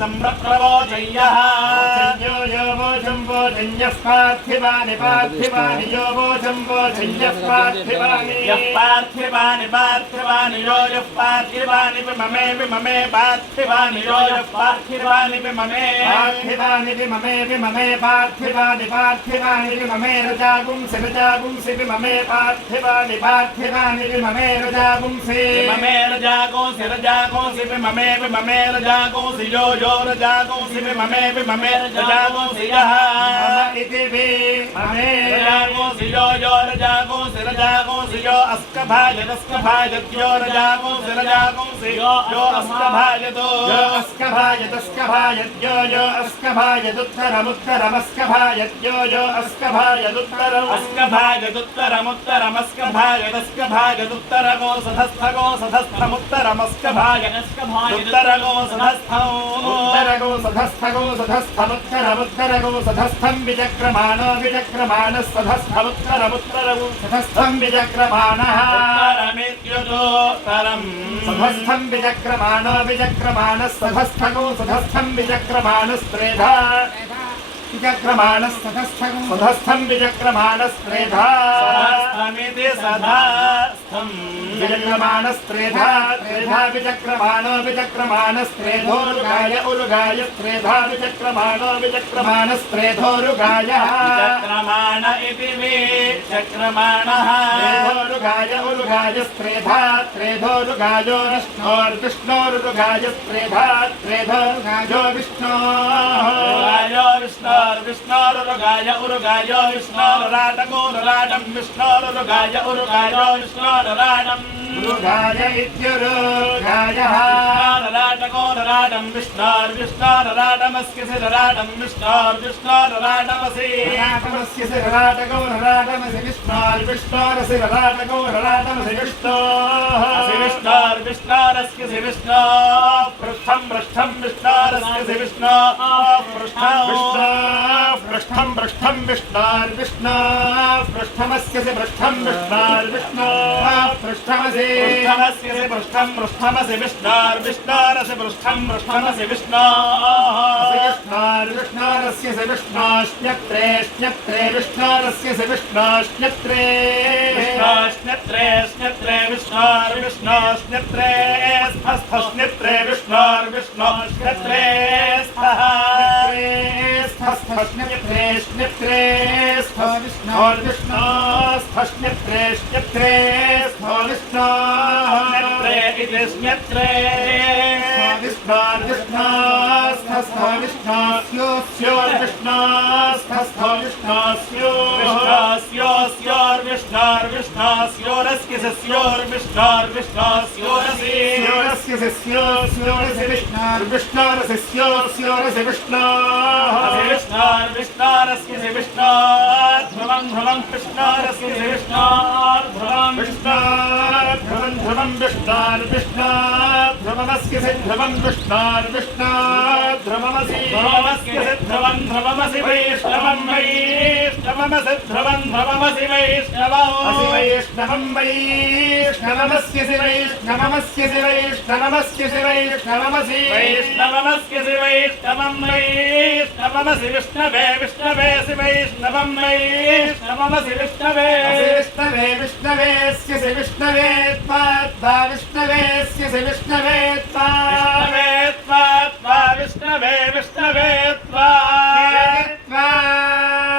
सम्प्रवोचय्यः यो यो वोचं वोचन्यः पार्थिवानि पार्थिवानि यो वोचं वोचन्यः पार्थिवानि यः पार्थिवानि पार्थिवानि यो यः पार्थिवानि विममे विममे पार्थिवानि यो यः पार्थिवानि विममे पार्थिवानि विममे विममे पार्थिवानि पार्थिवानि विममे रजागुंसि रजागुंसि विममे पार्थिवानि पार्थिवानि विममे रजागुंसि विममे रजागुंसि रजागुंसि विममे विममे रजागुंसि यो यो रजागुंसि विममे विममे रजागुंसि यः इति विममे रजागुंसि यो यो रजागुंसि रजागुंसि यो अस्कभाजदस्कभाजद् यो रजागुंसि रजागुंसि यो यो अस्कभाजदो यो अस्कभाजदस्कभाजद् यो यो अस्कभाजदुत्तरमुत्तरमस्कभाजद् यो यो अस्कभाजदुत्तरम् अस्कभाजदुत्तरमुत्तरमस्कभाजदस्कभाजदुत्तरगो सधस्थगो सधस्थमुत्तरमस्कभाजदस्कभाजदुत्तरगो सधस्थौ उत्तरगो सधस्थगो सधस्थमुत्तरमुत्तरगो सधस्थं विचक्रमाणो विचक्रमाणः सधस्थमुत्तरमुत्तरगो सधस्थं विचक्रमाणः उत्तरमित्युदोत्तरम् सधस्थं विचक्रमाणो विचक्रमाणः सधस्थगो सधस्थं विचक्रमाणस्त्रेधा विचक्रमाणः सधस्थं विचक्रमाणस्त्रेधा सधस्थमिति सधस्थं विचक्रमाणस्त्रेधा त्रेधा विचक्रमाणो विचक्रमाणस्त्रेधोरुगाय उरुगाय त्रेधा विचक्रमाणो विचक्रमाणस्त्रेधोरुगायः विचक्रमाण इति विचक्रमाणः त्रेधोरुगाय उरुगायस्त्रेधा त्रेधोरुगायो विष्णोर्विष्णोरुगायस्त्रेधा त्रेधोरुगायो विष्णोरुगायो विष्णोरुगाय उरुगायो विष्णोरुराटको रुराटं विष्णोरुगाय उरुगायो विष्णोरुराटम् उरुगाय इत्युरुगायः रुराटको रुराटं विष्णोर्विष्णोरुराटमस्य रुराटं विष्णोर्विष्णोरुराटमसि रुराटमस्य रुराटको रुराटमसि विष्णोर्विष्णोरसि रुराटको रुराटमसि विष्णोः विष्णोर्विष्णोरस्य विष्णो पृष्ठं पृष्ठं विष्णोरस्य विष्णो पृष्ठं पृष्ठं पृष्ठं विष्णोर्विष्णो पृष्ठमस्य पृष्ठं विष्णोर्विष्णो पृष्ठमसि पृष्ठमस्य पृष्ठं पृष्ठमसि विष्णोर्विष्णोरसि पृष्ठं पृष्ठमसि विष्णो विष्णोर्विष्णोरस्य विष्णोष्ण्यत्रे श्न्यत्रे विष्णोरस्य विष्णोष्ण्यत्रे विष्णोष्ण्यत्रे श्न्यत्रे विष्णोर्विष्णोष्ण्यत्रे स्फस्फस्न्यत्रे विष्णोर्विष्णोष्ण्यत्रे स्थः स्फस्फस्न्यत्रे श्न्यत्रे विष्णोर्विष्णोस्फस्न्यत्रे श्न्यत्रे विष्णोर्विष्णोस्फस्न्यत्रे इति स्न्यत्रे ध्रुवमसि ध्रुवं ध्रुवमसि वैष्णवं वैष्णवमसि ध्रुवं ध्रुवमसि वैष्णवमसि वैष्णवं वैष्णवमस्य वैष्णवमस्य वैष्णवमस्य वैष्णवमसि वैष्णवमस्य वैष्णवं वैष्णवमसि विष्णवे विष्णवेसि वैष्णवं वैष्णवमसि विष्णवे विष्णवे विष्णवेस्य विष्णवे त्वा विष्णवेस्य विष्णवे त्वा विष्णवे